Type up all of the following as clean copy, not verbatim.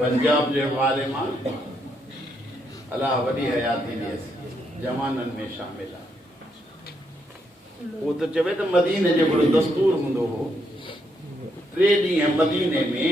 पंजाब जे हवाले मां अलाह वॾी हयाती ॾियसि जवाननि में शामिल आहे। वो तो चवे तो मदीने जो बड़ो दस्तूर हूंदो हो 3 ॾींहं मदीने में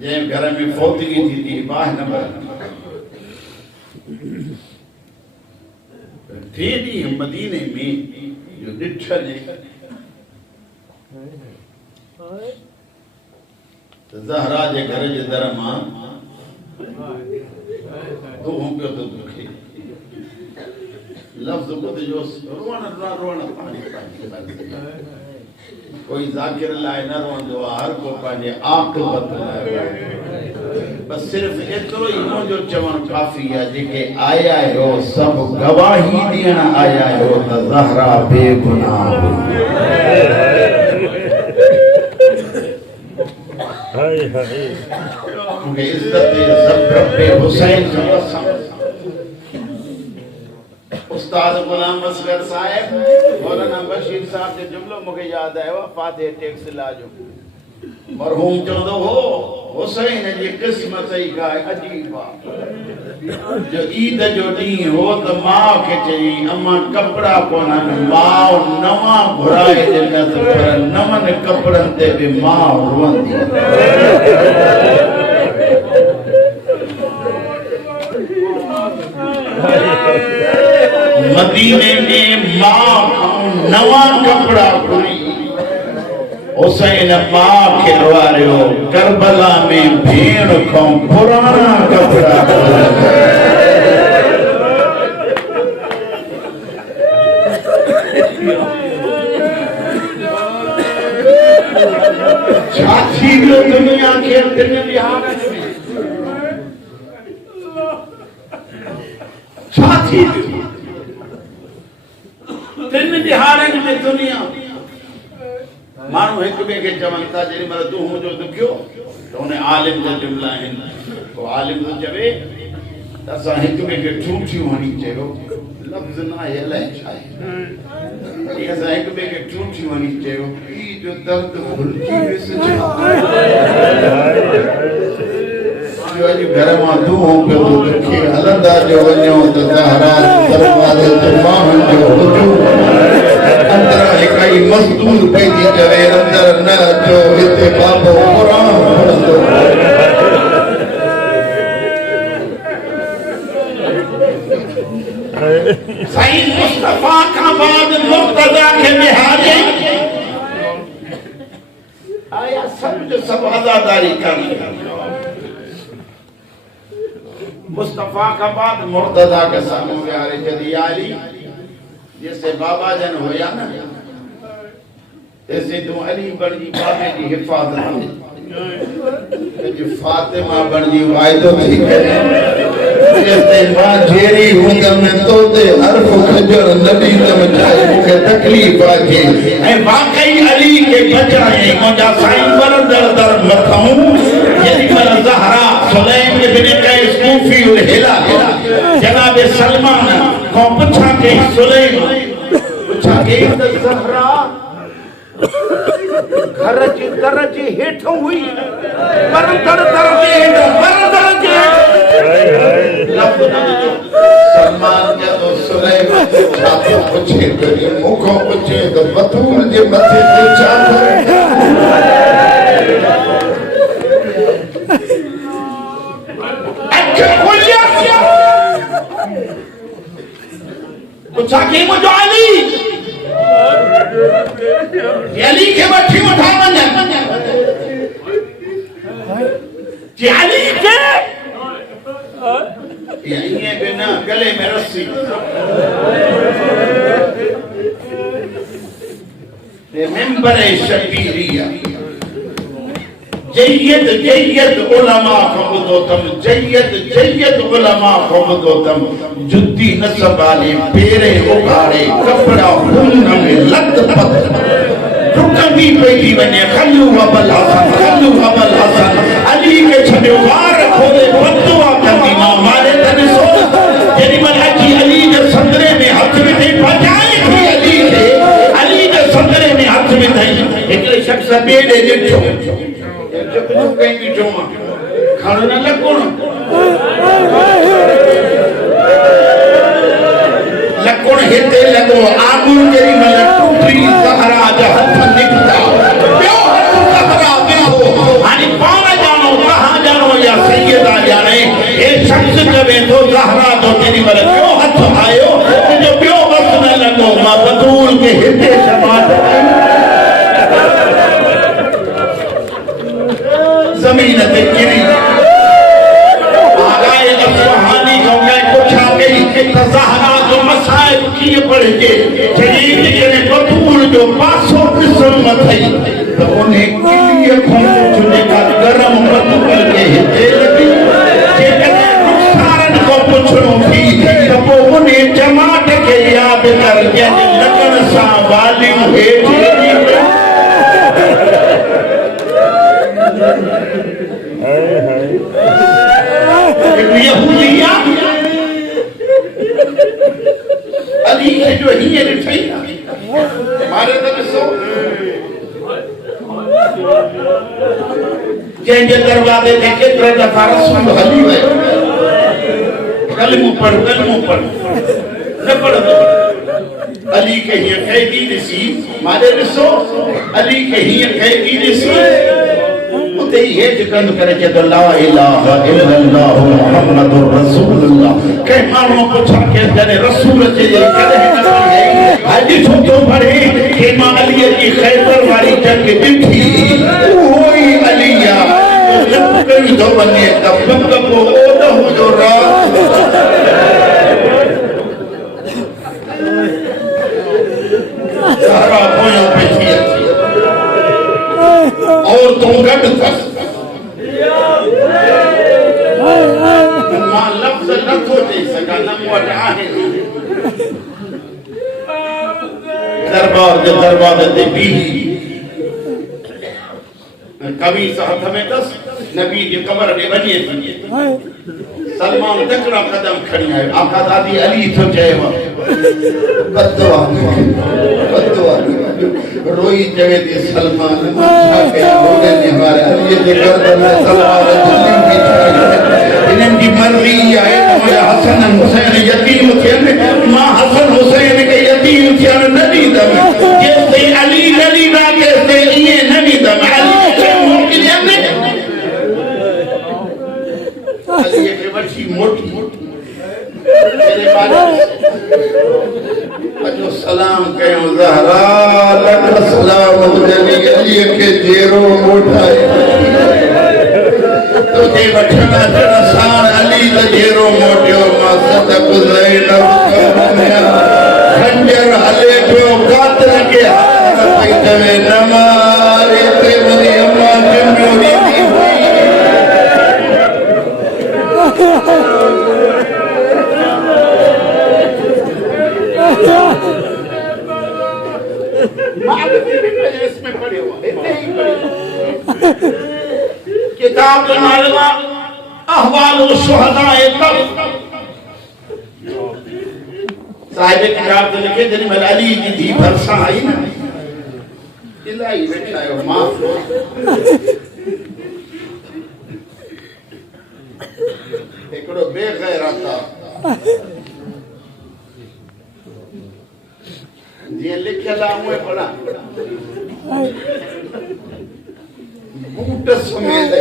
जंहिं घर में फौतगी थी थी बाह न भरनि 3 ॾींहं मदीने में जो ॾिठनि ज़हरा जे घर जे दर मां दूहों पियो तो दुखे लफ्ज़ ॿुध जो रोअण पाणी कोई ज़ाकिर लाइ न रोंदो आहे हर को पंहिंजे आक़िबत लाइ बस सिर्फ एतिरो ई मुंहिंजो चवणु काफ़ी आहे जेके आया आहियो सभु गवाही ॾियण आया आहियो त ज़हरा बेगुनाह हुई इज्जत ज़फ़र हुसैन जो कसम उस्ताद गुलाम असगर साहब मौलाना बशीर साहब जो जुमलो मुझे याद आयो फातिह टेक्स लाजो मरहूम चंदो हो हुसैन जी किस्मत ही का अजीब जो ईद जो डी हो तो मां के चई अम्मा कपड़ा कोना मां नवा घुराए जन्नत पर नमन कपड़न ते भी मां रोंदी मदीने में मां नवा कपड़ा घुरी हुसैन मां के रवारियो करबला में भेड़ को पुराना कपड़ा छाछी जो दुनिया के दिन बिहार छाछी 3 बिहारनि में दुनिया माण्हू हिक ॿिए खे चवनि था जेॾी महिल तूं मुंहिंजो दुखियो त हुन आलिम जा जुमला आहिनि पोइ आलिम थो चवे त असां हिक ॿिए खे ठूठियूं हणी चयो लफ़्ज़ न आहे अलाए छा आहे असां हिक ॿिए खे ठूठियूं हणी चयो पी जो दर्द भुलिजी विसजे अॼु घर मां तूं पियो दुखे हलंदा जो वञो त ज़हरा दरवाज़े ते माण्हुनि जो हुजूम अंदर हिकड़ी मज़दूर पैदी करे अंदर न अचो हिते बाबो क़ुरान पढ़ंदो साईं मुस्तफा का बाद मुर्तजा के बिहारे आया सब जो सब आजादारी करनी मुस्तफा का बाद मुर्तजा के सामने बिहारे जदी आली जैसे बाबा जन होया ना ऐसे तू अली बड़ी बाबे की हिफाजत जो फातिमा बड़ी वायदो थी करे जैसे मां जेरी हुंद में तो ते हरफ खजर नबी तम जाए के तकलीफ आके ए वाकई अली के बचाए मुजा साईं बरदर दर मथाऊं यदि मर ज़हरा सुलैम इब्न कैस कूफी उल हिला जनाब सलमान को पूछा के सुलैम पूछा के ज़हरा घर जी दरजे हेठ हुई बरदर दर जे सलमान जदो सुलैम छातो पूछे करी मुखो पूछे तो बतूर जे मथे ते छातो अच्छा खोलिया पूछा के मुझे अली अली के वठी उठा वञ जी अली के ये बिना गले में रस्सी रिमेंबर शबीरिया जय्यद उलमा खबदोतम जय्यद उलमा खबदोतम जुद्दी न संभाले पेरे उगाड़े कपड़ा खून में लत पत रुकंदी पेटी वने खल्लू अबल हसन अली के छड़े वार खोले बदुआ कंदी मां मारे तने सो जेडी मन अजी अली जे संदरे में हथ में बजाए थी अली के संदरे शख्स बेड़े ॾिठो कहीं बीठो खण न लकुण लकुण हिते लॻो आगुर जेॾी महिल टुटी ज़हरा जा हथ निकिता ॿियो हथ ज़हरा वियो हाणे पाण ॼाणो कहाँ ॼाणो या सैयदा ॼाणे हे शख्स चवे थो ज़हरा जो जेॾी महिल ॿियो हथ आयो तुंहिंजो ॿियो बस न लॻो मां बतूल खे हिते समाज ज़मीन ते किरी आगाए असुहानी जो मैं पुछा गई त ज़हरा जो मसाइब कीअं पढ़िजे चई जेकॾहिं बतूल जो पासो ॾिसण न थई त उन किलीअ खां पुछ जेका गरम बतूल खे हिते लॻी जेकॾहिं नुक़साननि खां पुछणो थी त पोइ उन जमात खे यादि कर जंहिंजे लॻण सां वालियूं हेठि लॻी अली खे जो हींअर ठही मारे त ॾिसो जंहिंजे दरवाज़े ते केतिरा दफ़ा रसूल हली वियो कलमो पढ़ न पढ़ंदो अली खे हीअं क़ैदी ॾिसी मारे ॾिसो अली खे हीअं क़ैदी ॾिसी उते ही हेठि कंद करे चए ला इलाहा इल्लल्लाह मुहम्मदुर रसूलुल्लाह के माण्हू पुछा के जने रसूल जे कदे न अॼु छो तो पढ़े के मां अली जी खैबर वारी जंग ॾिठी उहोई अलिया कई दो वञे त फक को ओॾो जो रात सारा पोयों पे थी और तुम गड थस मां लफ्ज़ नथो चई सघां न मूं वटि आहे दरबार ते बीही कवी हथ में दस नबी जी कब्र ॾे वञे थी सलमान तकड़ा कदम खणी आयो आका दादी अली थो चएव बददुआ रोई चवे थी सलमान छा कया रोने जे वारे अली जे गर्दन में तलवार जुल्म की इन्हनि जी मर्ज़ी आहे मुंहिंजा हसन हुसैन यतीम थियनि मां हसन हुसैन खे यतीम थियण न ॾींदमि जेसिताईं अली न ॾींदा तेसिताईं ईअं न ॾींदमि अली खे मोकिलियनि अली खे वठी मोटी मेरे बारे अजो सलाम कयो ज़हरा लख सलाम हुजनि अली खे जेरो मोटाए तुझे वठण अचण साण अली त जेरो मोटियो मां सदक ज़ैनब खंजर हले पियो कातर खे हार पई चवे न मारे ते मुंहिंजी अम्मा जुमियो ॾींदी हुई इसमें पढ़े हुआ किताब का नाम अहवाल शुहदाए तब साहिब किताब तो लिखे जनी मल अली जी धी भरसा आई ना इलाही बैठा है माफ एकड़ो बेगैरता ये लिखियल आहे पढ़ा बूट समेत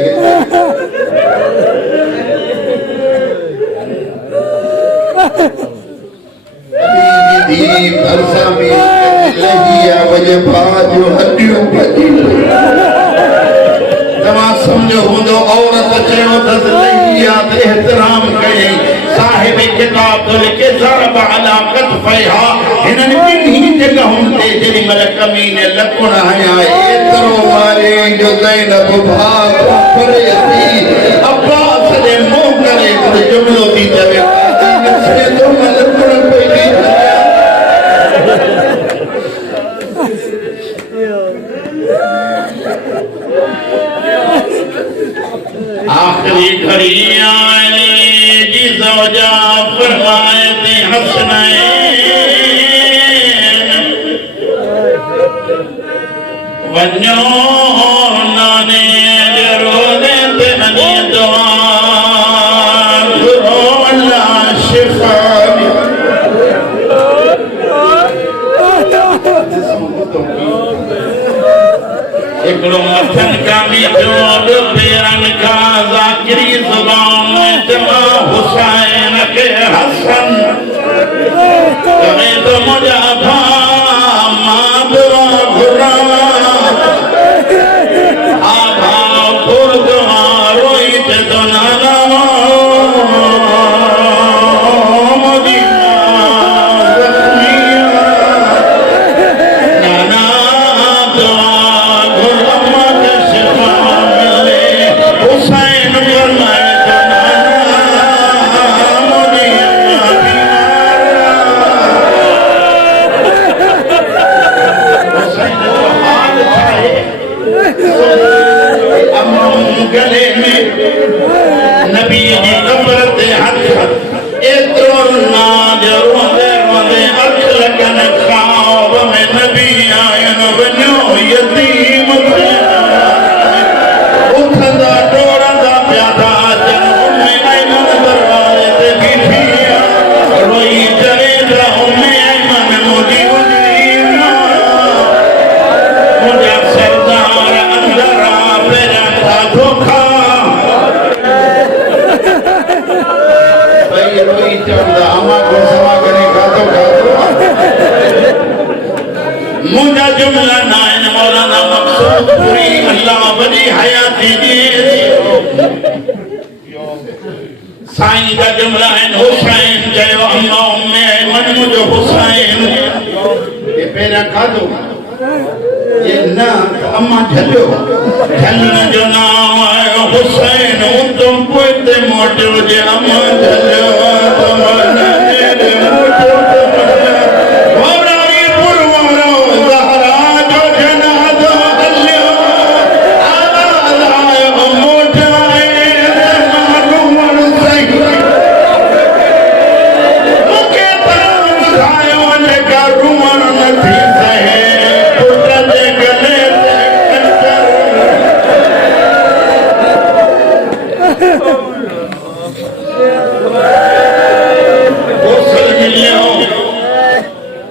दी भरसा में लहिया वजे बाजो हड्डियों भजी तमा समझो हुंदो औरत चयो त लहिया ते एहतराम कई साहिब किताब तो लिखे ज़रब अला कतफहा हिननि ॿिन्ही जॻहुनि ते जेॾी महिल कमीने लकुण हया एतिरो मारे जो ज़ैनब भाग परे थी अब्बास जे मुंह करे हिकिड़ो जुमिलो थी चवे तो लकुण पई आखिरी घड़ी आए जी ज़ौजा फरमाए ते हसनैन वन्यो नाने रोने ते अनी दुआ गुरोला शिफा एकड़ो मथन कामी जोड़ पेरन का जाकिरी जुबान में जमा हुसैन के हसन कमे तो मुझा भा मादवा घुरा आभा फुर्दवा रोई ते दोनाना गले में नबी जी कब्र ते हथ एतरो नाज रोंदे रोंदे अख लगन ख्वाब में नबी आयन वन्यो यतीम थे उठंदा डोरंदा प्यादा जन उम्मे ऐमन दरवाजे ते बीठी रोई चले दा उम्मे ऐमन मोदी मुझा सरदार अंदर आ मेरा था धोखा भाई रोई चंदा अमा को सवा करे गातो मुझा जुमला नाइन मौलाना मकसूद पूरी अल्लाह बड़ी हयाती दी साईं का जुमला है हुसैन जय अम्मा उम्मे मन मुझो हुसैन ये पेरा खादो ये ना अम्मा झलो झलन जो नाम आयो हुसैन तुम पोते मोटो जे अम्मा झलो तमने दे मोटो वराई पुरवरो ज़हरा जो जनाज़ो हल्यो आवाज़ आयो मोटाए मालूम सही मुके तरफ आयो लेका रुमन नथी सहे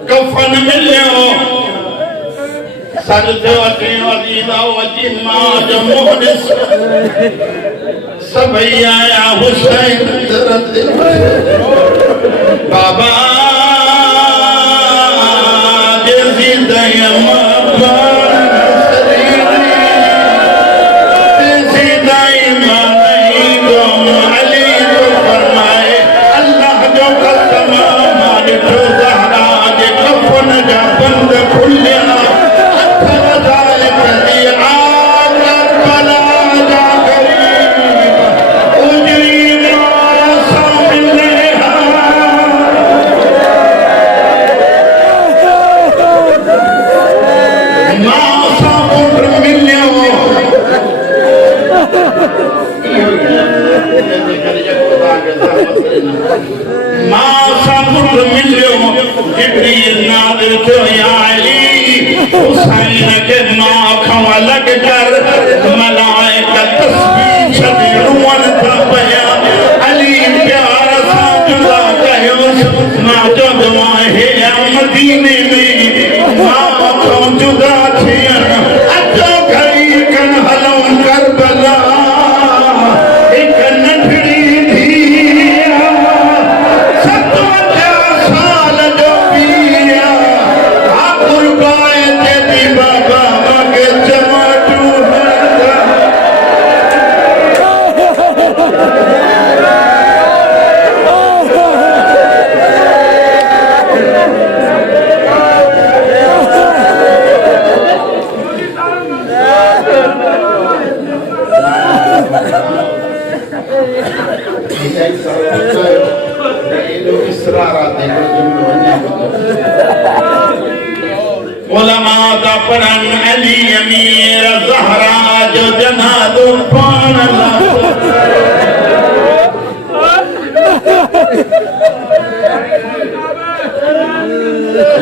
कफन मिलियो सर जो अजीदा वजीमा जो मुहदिस सभई आया हुसैन बाबा यजीद हुसैन के मां खवा लग कर मलाइका तस्बीह छदी रुवन था पया अली प्यार सा जुदा कयो मां जो दुआ है मदीने में मां को जुदा थियन अचो घड़ी कन हलूं करबला एक नंढड़ी धीअ 57 साल जो पिया कुर्बान देवी बाबा मगे जमाटू उलमा दा पढ़न अली अमीर ज़हरा जो जनाज़ो पान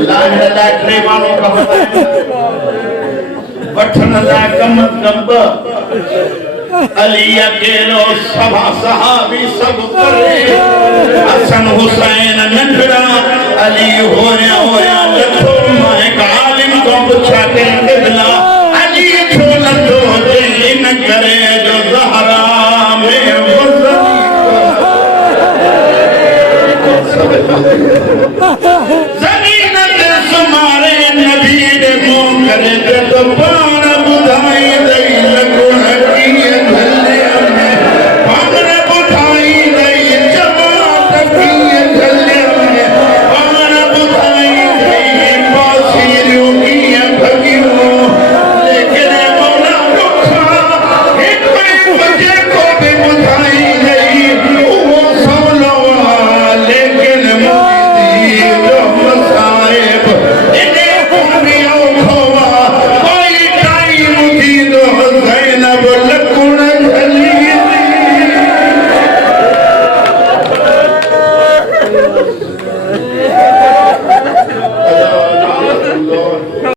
लाइन लाटरी मानो का वठण लाइ कम कम अली अकेलो सभा सहाबी सब करे हसन हुसैन नंढड़ा अली होया होया लथो माए आलिम को पुछा के किबला अली छो लथो जे न करे जो ज़हरा में वज़नी